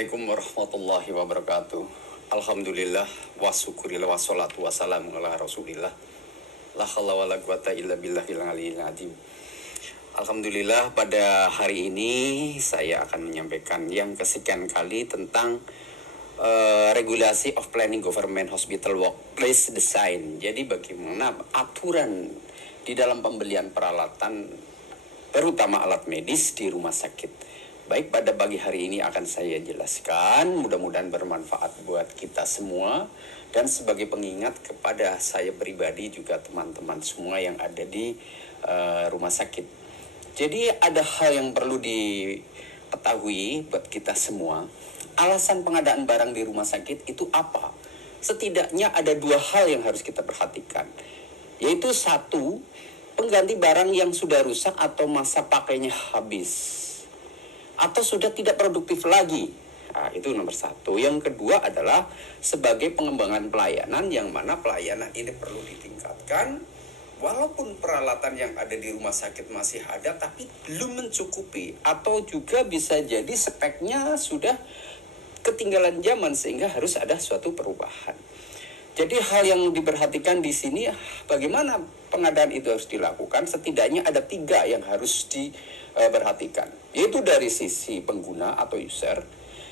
Assalamualaikum warahmatullahi wabarakatuh. Alhamdulillah wa syukurillah wa salatu wassalamu ala rasulillah. La haula wa la quwata illa billahil aliyyil azim. Alhamdulillah, pada hari ini saya akan menyampaikan yang kesekian kali tentang regulasi of planning government hospital workplace design. Jadi bagaimana aturan di dalam pembelian peralatan terutama alat medis di rumah sakit. Baik, pada pagi hari ini akan saya jelaskan, mudah-mudahan bermanfaat buat kita semua dan sebagai pengingat kepada saya pribadi juga teman-teman semua yang ada di rumah sakit. Jadi ada hal yang perlu diketahui buat kita semua. Alasan pengadaan barang di rumah sakit itu apa? Setidaknya ada dua hal yang harus kita perhatikan. Yaitu satu, pengganti barang yang sudah rusak atau masa pakainya habis atau sudah tidak produktif lagi. Nah, itu nomor satu. Yang kedua adalah sebagai pengembangan pelayanan, yang mana pelayanan ini perlu ditingkatkan. Walaupun peralatan yang ada di rumah sakit masih ada, tapi belum mencukupi. Atau juga bisa jadi speknya sudah ketinggalan zaman sehingga harus ada suatu perubahan. Jadi hal yang diperhatikan di sini, bagaimana pengadaan itu harus dilakukan. Setidaknya ada 3 yang harus diperhatikan, yaitu dari sisi pengguna atau user,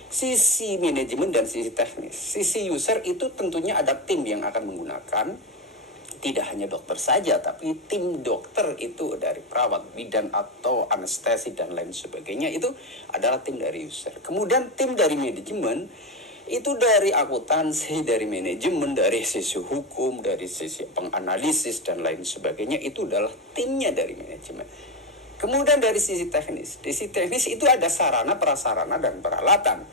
sisi manajemen, dan sisi teknis. Sisi user itu tentunya ada tim yang akan menggunakan, tidak hanya dokter saja, tapi tim dokter itu dari perawat, bidan atau anestesi dan lain sebagainya, itu adalah tim dari user. Kemudian tim dari manajemen itu dari akuntansi, dari manajemen, dari sisi hukum, dari sisi penganalisis dan lain sebagainya, itu adalah timnya dari manajemen. Kemudian dari sisi teknis, di sisi teknis itu ada sarana, prasarana, dan peralatan.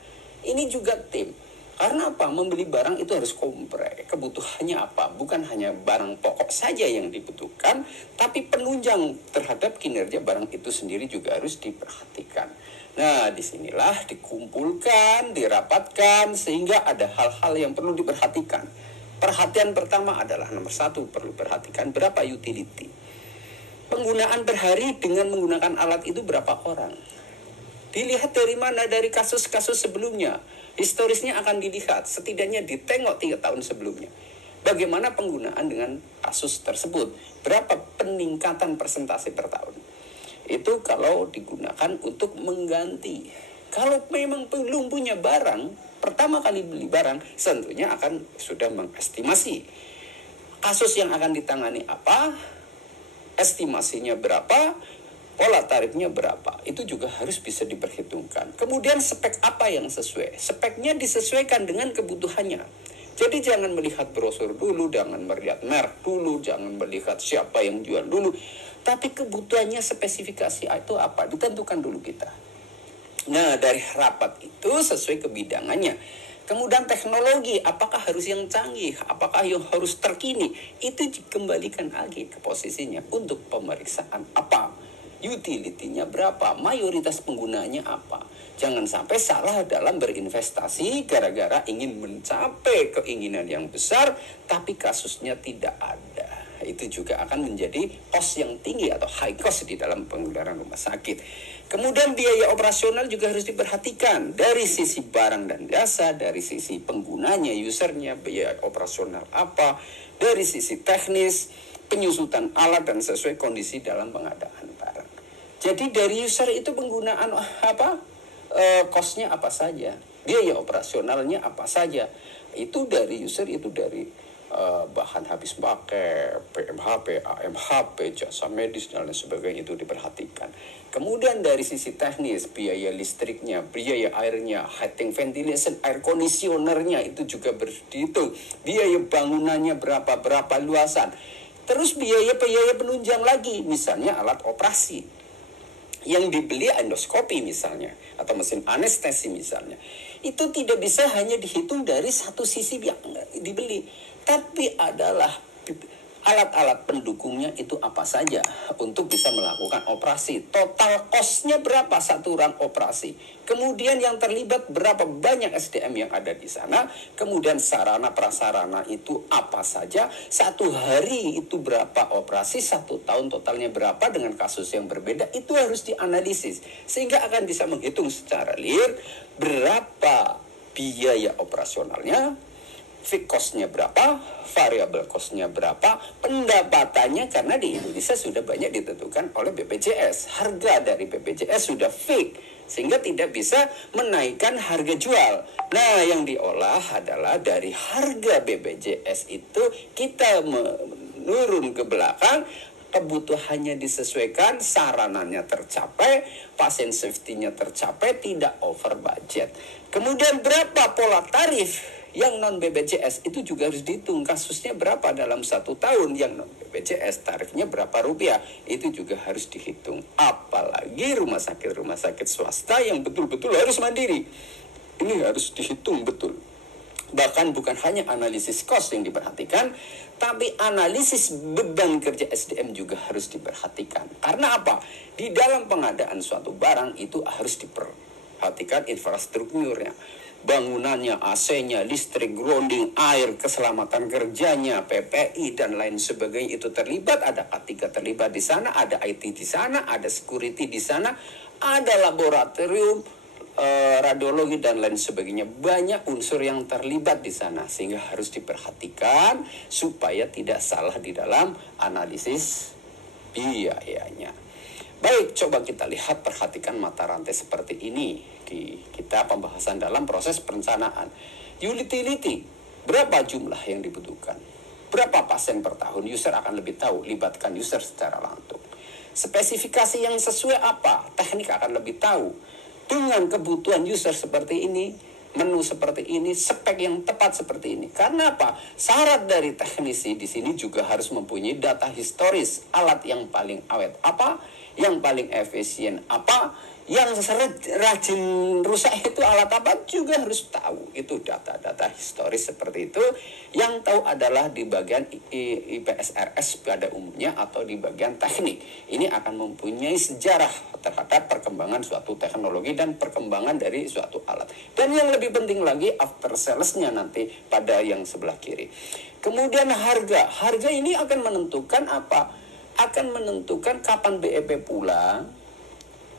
Ini juga tim. Karena apa? Membeli barang itu harus kompreh. Kebutuhannya apa? Bukan hanya barang pokok saja yang dibutuhkan, tapi penunjang terhadap kinerja barang itu sendiri juga harus diperhatikan. Nah, disinilah dikumpulkan, dirapatkan, sehingga ada hal-hal yang perlu diperhatikan. Perhatian pertama adalah nomor 1, perlu perhatikan berapa utility. Penggunaan per hari dengan menggunakan alat itu berapa orang. Dilihat dari mana? Dari kasus-kasus sebelumnya. Historisnya akan dilihat, setidaknya ditengok 3 tahun sebelumnya. Bagaimana penggunaan dengan kasus tersebut? Berapa peningkatan persentase per tahun? Itu kalau digunakan untuk mengganti. Kalau memang belum punya barang, pertama kali beli barang, tentunya akan sudah mengestimasi kasus yang akan ditangani apa, estimasinya berapa, pola tarifnya berapa. Itu juga harus bisa diperhitungkan. Kemudian spek apa yang sesuai? Speknya disesuaikan dengan kebutuhannya. Jadi jangan melihat brosur dulu, jangan melihat merek dulu, jangan melihat siapa yang jual dulu. Tapi kebutuhannya, spesifikasi itu apa? Ditentukan dulu kita. Nah, dari rapat itu sesuai kebidangannya. Kemudian teknologi, apakah harus yang canggih? Apakah yang harus terkini? Itu dikembalikan lagi ke posisinya untuk pemeriksaan apa? Utility-nya berapa? Mayoritas penggunanya apa? Jangan sampai salah dalam berinvestasi gara-gara ingin mencapai keinginan yang besar, tapi kasusnya tidak ada. Itu juga akan menjadi cost yang tinggi atau high cost di dalam penggunaan rumah sakit. Kemudian biaya operasional juga harus diperhatikan dari sisi barang dan jasa, dari sisi penggunanya, usernya, biaya operasional apa, dari sisi teknis, penyusutan alat dan sesuai kondisi dalam pengadaan barang. Jadi dari user itu penggunaan apa, cost-nya apa saja, biaya operasionalnya apa saja. Itu dari user, itu dari bahan habis pakai, PMHP, AMHP, jasa medis dan lain sebagainya, itu diperhatikan. Kemudian dari sisi teknis, biaya listriknya, biaya airnya, heating, ventilation, air conditionernya itu juga berhitung. Biaya bangunannya berapa luasan. Terus biaya penunjang lagi, misalnya alat operasi yang dibeli, endoskopi misalnya, atau mesin anestesi misalnya. Itu tidak bisa hanya dihitung dari satu sisi yang dibeli, tapi adalah alat-alat pendukungnya itu apa saja untuk bisa melakukan operasi. Total cost-nya berapa satu run operasi. Kemudian yang terlibat berapa banyak SDM yang ada di sana. Kemudian sarana prasarana itu apa saja. Satu hari itu berapa operasi, 1 tahun totalnya berapa dengan kasus yang berbeda. Itu harus dianalisis. Sehingga akan bisa menghitung secara real berapa biaya operasionalnya, fixed cost-nya berapa, variable cost-nya berapa, pendapatannya karena di Indonesia sudah banyak ditentukan oleh BPJS. Harga dari BPJS sudah fix, sehingga tidak bisa menaikkan harga jual. Nah, yang diolah adalah dari harga BPJS itu kita menurun ke belakang, kebutuhannya disesuaikan, sarananya tercapai, pasien safety-nya tercapai, tidak over budget. Kemudian berapa pola tarif yang non BPJS itu juga harus dihitung, kasusnya berapa dalam 1 tahun, yang non BPJS tarifnya berapa rupiah, itu juga harus dihitung. Apalagi rumah sakit swasta yang betul-betul harus mandiri, ini harus dihitung betul. Bahkan bukan hanya analisis cost yang diperhatikan, tapi analisis beban kerja SDM juga harus diperhatikan. Karena apa? Di dalam pengadaan suatu barang itu harus diperhatikan infrastrukturnya, bangunannya, AC-nya, listrik, grounding, air, keselamatan kerjanya, PPI dan lain sebagainya itu terlibat. Ada K3 terlibat di sana, ada IT di sana, ada security di sana, ada laboratorium, radiologi dan lain sebagainya. Banyak unsur yang terlibat di sana, sehingga harus diperhatikan supaya tidak salah di dalam analisis biayanya. Baik, coba kita lihat, perhatikan mata rantai seperti ini di kita pembahasan dalam proses perencanaan. Utility, berapa jumlah yang dibutuhkan? Berapa pasien per tahun? User akan lebih tahu, libatkan user secara langsung. Spesifikasi yang sesuai apa? Teknik akan lebih tahu. Dengan kebutuhan user seperti ini, menu seperti ini, spek yang tepat seperti ini. Karena apa? Syarat dari teknisi di sini juga harus mempunyai data historis, alat yang paling awet apa, yang paling efisien apa, yang rajin rusak itu alat apa, juga harus tahu. Itu data-data historis seperti itu. Yang tahu adalah di bagian IPSRS pada umumnya atau di bagian teknik. Ini akan mempunyai sejarah terhadap perkembangan suatu teknologi dan perkembangan dari suatu alat. Dan yang lebih penting lagi, after sales-nya nanti pada yang sebelah kiri. Kemudian harga. Harga ini akan menentukan apa? Akan menentukan kapan BEP pulang,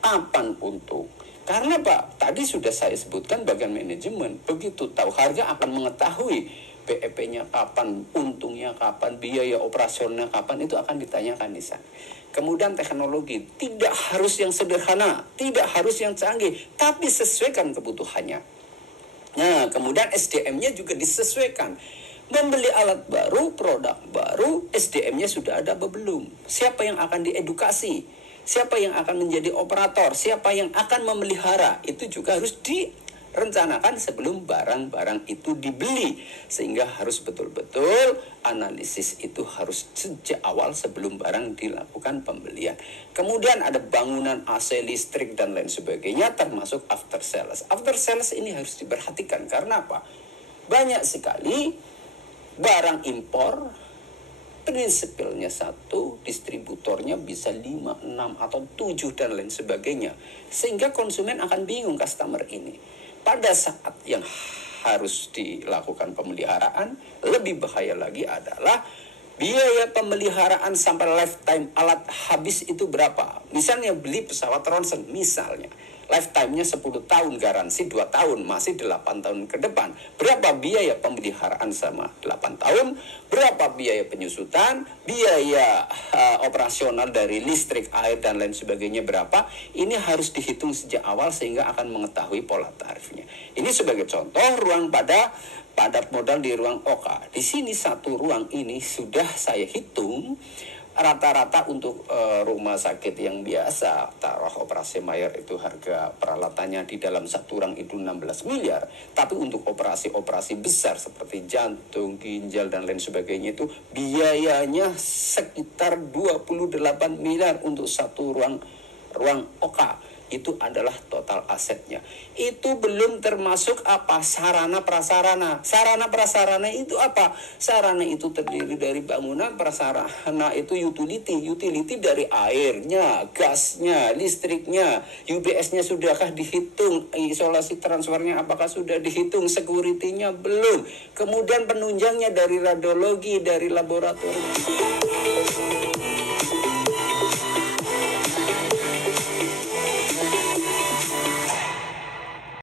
kapan untung. Karena Pak, tadi sudah saya sebutkan bagian manajemen, begitu tahu harga akan mengetahui BEP-nya kapan, untungnya kapan, biaya operasionalnya kapan, itu akan ditanyakan di sana. Kemudian teknologi, tidak harus yang sederhana, tidak harus yang canggih, tapi sesuaikan kebutuhannya. Nah, kemudian SDM-nya juga disesuaikan. Membeli alat baru, produk baru, SDM-nya sudah ada apa belum? Siapa yang akan diedukasi? Siapa yang akan menjadi operator? Siapa yang akan memelihara? Itu juga harus direncanakan sebelum barang-barang itu dibeli. Sehingga harus betul-betul analisis itu harus sejak awal sebelum barang dilakukan pembelian. Kemudian ada bangunan, AC, listrik, dan lain sebagainya, termasuk after sales. After sales ini harus diperhatikan. Karena apa? Banyak sekali barang impor, prinsipilnya satu, distributornya bisa 5, 6, atau 7 dan lain sebagainya. Sehingga konsumen akan bingung, customer ini. Pada saat yang harus dilakukan pemeliharaan, lebih bahaya lagi adalah biaya pemeliharaan sampai lifetime alat habis itu berapa. Misalnya beli pesawat ronsen, misalnya lifetime-nya 10 tahun, garansi 2 tahun, masih 8 tahun ke depan. Berapa biaya pemeliharaan sama 8 tahun, berapa biaya penyusutan, biaya operasional dari listrik, air, dan lain sebagainya berapa. Ini harus dihitung sejak awal sehingga akan mengetahui pola tarifnya. Ini sebagai contoh ruang padat modal di ruang OK. Di sini satu ruang ini sudah saya hitung rata-rata untuk rumah sakit yang biasa, taruh operasi mayor itu harga peralatannya di dalam satu ruang itu 16 miliar. Tapi untuk operasi-operasi besar seperti jantung, ginjal, dan lain sebagainya itu biayanya sekitar 28 miliar untuk satu ruang OK. itu adalah total asetnya. Itu belum termasuk apa? Sarana prasarana. Sarana prasarana itu apa? Sarana itu terdiri dari bangunan, prasarana itu utility. Utility dari airnya, gasnya, listriknya, UBS-nya sudahkah dihitung, isolasi transfernya apakah sudah dihitung, security-nya belum. Kemudian penunjangnya dari radiologi, dari laboratorium.